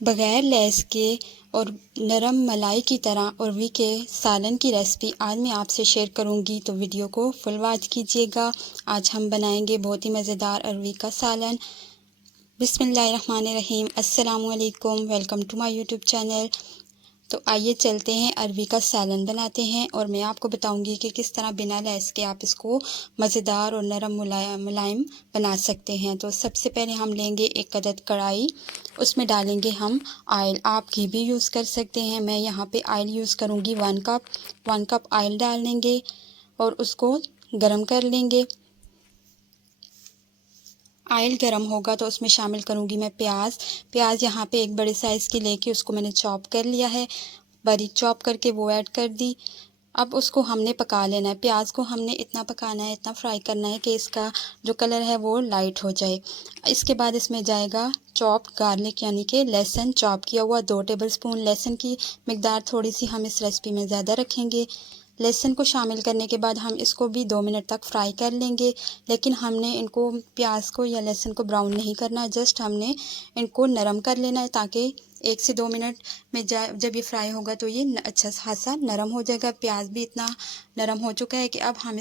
बग़ैर लैस के और नरम मलाई की तरह अरवी के सालन की रेसिपी आज मैं आपसे शेयर करूंगी, तो वीडियो को फुल वॉच कीजिएगा। आज हम बनाएंगे बहुत ही मज़ेदार अरवी का सालन। बिस्मिल्लाहिर्रहमानिर्रहीम। अस्सलामु अलैकुम। Welcome to my YouTube channel. तो आइए चलते हैं अरवी का सालन बनाते हैं, और मैं आपको बताऊंगी कि किस तरह बिना लैस के आप इसको मज़ेदार और नरम मुलायम बना सकते हैं। तो सबसे पहले हम लेंगे एक अदद कढ़ाई, उसमें डालेंगे हम ऑयल। आप घी भी यूज़ कर सकते हैं, मैं यहाँ पे ऑयल यूज़ करूँगी। 1 कप ऑयल डाल लेंगे और उसको गरम कर लेंगे। ऑयल गरम होगा तो उसमें शामिल करूँगी मैं प्याज यहाँ पे एक बड़े साइज़ की लेके उसको मैंने चॉप कर लिया है, बारीक चॉप करके वो ऐड कर दी। अब उसको हमने पका लेना है। प्याज को हमने इतना पकाना है, इतना फ्राई करना है कि इसका जो कलर है वो लाइट हो जाए। इसके बाद इसमें जाएगा चॉप गार्लिक, यानी कि लहसुन चॉप किया हुआ 2 टेबलस्पून। लहसुन की मिकदार थोड़ी सी हम इस रेसिपी में ज़्यादा रखेंगे। लहसुन को शामिल करने के बाद हम इसको भी 2 मिनट तक फ्राई कर लेंगे, लेकिन हमने इनको प्याज को या लहसुन को ब्राउन नहीं करना है, जस्ट हमने इनको नरम कर लेना है, ताकि 1 से 2 मिनट में जब ये फ्राई होगा तो ये अच्छा खासा नरम हो जाएगा। प्याज भी इतना नरम हो चुका है कि अब हम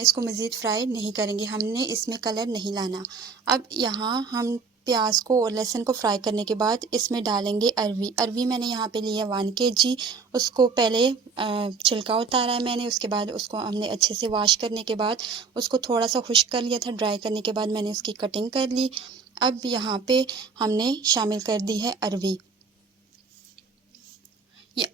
इसको मज़ीद फ्राई नहीं करेंगे, हमने इसमें कलर नहीं लाना। अब यहाँ हम प्याज को और लहसुन को फ्राई करने के बाद इसमें डालेंगे अरवी मैंने यहाँ पे लिया 1 kg। उसको पहले छिलका उतारा है मैंने, उसके बाद उसको हमने अच्छे से वॉश करने के बाद उसको थोड़ा सा खुश्क कर लिया था। ड्राई करने के बाद मैंने उसकी कटिंग कर ली। अब यहाँ पे हमने शामिल कर दी है अरवी।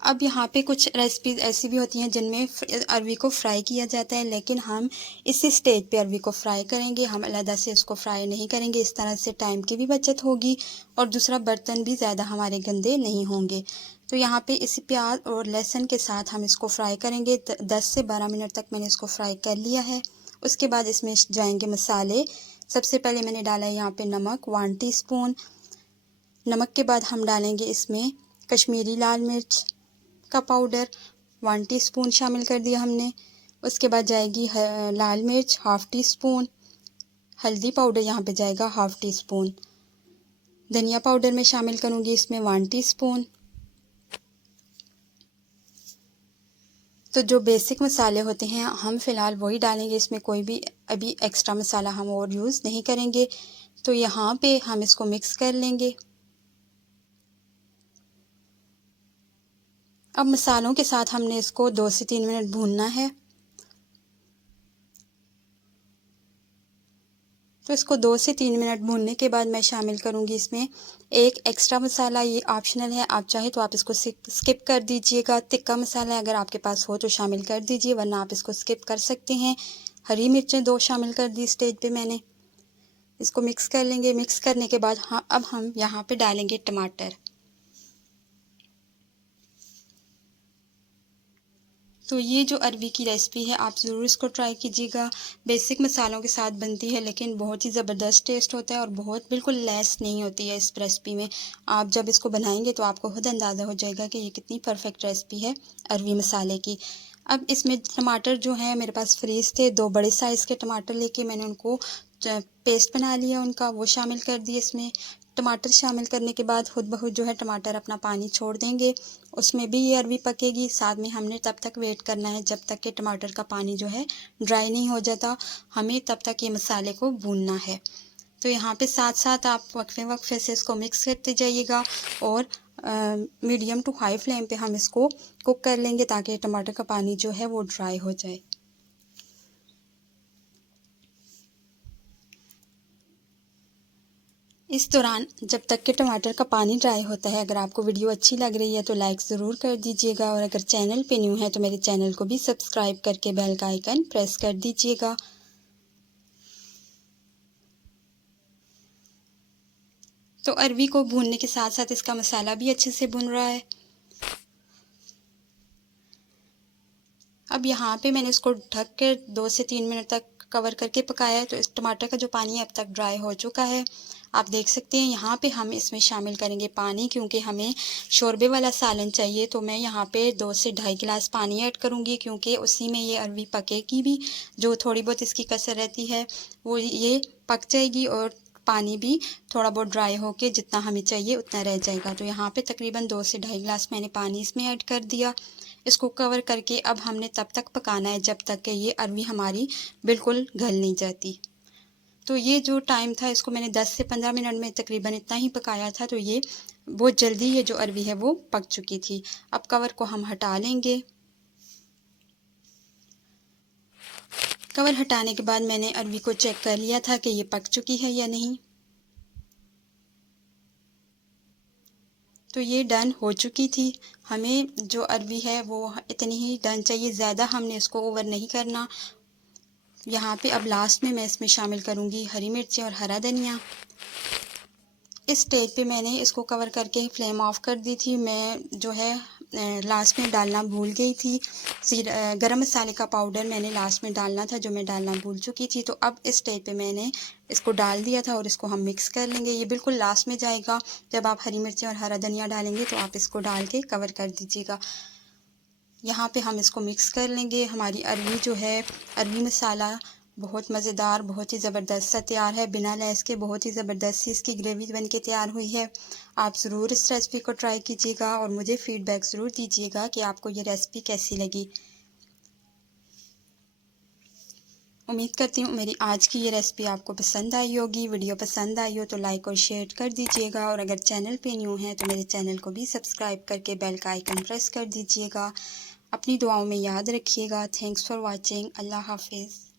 अब यहाँ पे कुछ रेसिपीज़ ऐसी भी होती हैं जिनमें अरवी को फ्राई किया जाता है, लेकिन हम इसी स्टेज पे अरवी को फ्राई करेंगे, हम अलग से इसको फ्राई नहीं करेंगे। इस तरह से टाइम की भी बचत होगी और दूसरा बर्तन भी ज़्यादा हमारे गंदे नहीं होंगे। तो यहाँ पे इसी प्याज और लहसुन के साथ हम इसको फ्राई करेंगे। 10 से 12 मिनट तक मैंने इसको फ्राई कर लिया है। उसके बाद इसमें जाएंगे मसाले। सबसे पहले मैंने डाला है यहाँ पे नमक 1 टीस्पून। नमक के बाद हम डालेंगे इसमें कश्मीरी लाल मिर्च का पाउडर 1 टीस्पून शामिल कर दिया हमने। उसके बाद जाएगी लाल मिर्च 1/2 टीस्पून। हल्दी पाउडर यहाँ पे जाएगा 1/2 टीस्पून। धनिया पाउडर मैं शामिल करूँगी इसमें 1 टीस्पून। तो जो बेसिक मसाले होते हैं हम फ़िलहाल वही डालेंगे, इसमें कोई भी अभी एक्स्ट्रा मसाला हम और यूज़ नहीं करेंगे। तो यहाँ पे हम इसको मिक्स कर लेंगे। अब मसालों के साथ हमने इसको 2 से 3 मिनट भूनना है। तो इसको 2 से 3 मिनट भूनने के बाद मैं शामिल करूँगी इसमें एक एक्स्ट्रा मसाला। ये ऑप्शनल है, आप चाहे तो आप इसको स्किप कर दीजिएगा। तिक्का मसाला अगर आपके पास हो तो शामिल कर दीजिए, वरना आप इसको स्किप कर सकते हैं। हरी मिर्चें 2 शामिल कर दी स्टेज पे मैंने। इसको मिक्स कर लेंगे। मिक्स करने के बाद अब हम यहाँ पे डालेंगे टमाटर। तो ये जो अरवी की रेसिपी है आप ज़रूर इसको ट्राई कीजिएगा। बेसिक मसालों के साथ बनती है, लेकिन बहुत ही ज़बरदस्त टेस्ट होता है और बहुत बिल्कुल लेस नहीं होती है इस रेसिपी में। आप जब इसको बनाएंगे तो आपको खुद अंदाज़ा हो जाएगा कि ये कितनी परफेक्ट रेसिपी है अरवी मसाले की। अब इसमें टमाटर जो है मेरे पास फ्रीज़ थे, 2 बड़े साइज़ के टमाटर लेके मैंने उनको पेस्ट बना लिया उनका, वो शामिल कर दिए इसमें। टमाटर शामिल करने के बाद खुद ब खुद जो है टमाटर अपना पानी छोड़ देंगे, उसमें भी ये अरवी पकेगी। साथ में हमने तब तक वेट करना है जब तक कि टमाटर का पानी जो है ड्राई नहीं हो जाता, हमें तब तक ये मसाले को भूनना है। तो यहाँ पे साथ साथ आप वक्फे से इसको मिक्स करते जाइएगा और मीडियम टू हाई फ्लेम पे हम इसको कुक कर लेंगे, ताकि टमाटर का पानी जो है वो ड्राई हो जाए। इस दौरान जब तक कि टमाटर का पानी ड्राई होता है, अगर आपको वीडियो अच्छी लग रही है तो लाइक ज़रूर कर दीजिएगा, और अगर चैनल पे न्यू है तो मेरे चैनल को भी सब्सक्राइब करके बेल का आइकन प्रेस कर दीजिएगा। तो अरवी को भूनने के साथ साथ इसका मसाला भी अच्छे से भुन रहा है। अब यहाँ पे मैंने इसको ढक कर 2 से 3 मिनट तक कवर करके पकाया है। तो इस टमाटर का जो पानी है अब तक ड्राई हो चुका है, आप देख सकते हैं। यहाँ पे हम इसमें शामिल करेंगे पानी, क्योंकि हमें शोरबे वाला सालन चाहिए। तो मैं यहाँ पे 2 से ढाई गिलास पानी ऐड करूँगी, क्योंकि उसी में ये अरवी पकेगी भी। जो थोड़ी बहुत इसकी कसर रहती है वो ये पक जाएगी और पानी भी थोड़ा बहुत ड्राई होके जितना हमें चाहिए उतना रह जाएगा। तो यहाँ पे तकरीबन 2 से ढाई गिलास मैंने पानी इसमें ऐड कर दिया। इसको कवर करके अब हमने तब तक पकाना है जब तक कि ये अरवी हमारी बिल्कुल गल नहीं जाती। तो ये जो टाइम था इसको मैंने 10 से 15 मिनट में तकरीबन इतना ही पकाया था। तो ये बहुत जल्दी ये जो अरवी है वो पक चुकी थी। अब कवर को हम हटा लेंगे। कवर हटाने के बाद मैंने अरवी को चेक कर लिया था कि ये पक चुकी है या नहीं। तो ये डन हो चुकी थी। हमें जो अरवी है वो इतनी ही डन चाहिए, ज़्यादा हमने इसको ओवर नहीं करना। यहाँ पे अब लास्ट में मैं इसमें शामिल करूँगी हरी मिर्ची और हरा धनिया। इस स्टेज पे मैंने इसको कवर करके फ्लेम ऑफ कर दी थी। मैं जो है लास्ट में डालना भूल गई थी। गरम मसाले का पाउडर मैंने लास्ट में डालना था, जो मैं डालना भूल चुकी थी। तो अब इस स्टेज पे मैंने इसको डाल दिया था और इसको हम मिक्स कर लेंगे। ये बिल्कुल लास्ट में जाएगा। जब आप हरी मिर्ची और हरा धनिया डालेंगे तो आप इसको डाल के कवर कर दीजिएगा। यहाँ पे हम इसको मिक्स कर लेंगे। हमारी अरवी जो है, अरवी मसाला बहुत मज़ेदार, बहुत ही ज़बरदस्त सा तैयार है। बिना लहसुन के बहुत ही ज़बरदस्त सी इसकी ग्रेवी बन के तैयार हुई है। आप ज़रूर इस रेसिपी को ट्राई कीजिएगा और मुझे फ़ीडबैक ज़रूर दीजिएगा कि आपको ये रेसिपी कैसी लगी। उम्मीद करती हूँ मेरी आज की ये रेसिपी आपको पसंद आई होगी। वीडियो पसंद आई हो तो लाइक और शेयर कर दीजिएगा और अगर चैनल पे न्यू हैं तो मेरे चैनल को भी सब्सक्राइब करके बेल का आइकन प्रेस कर दीजिएगा। अपनी दुआओं में याद रखिएगा। Thanks for watching. अल्लाह हाफिज़।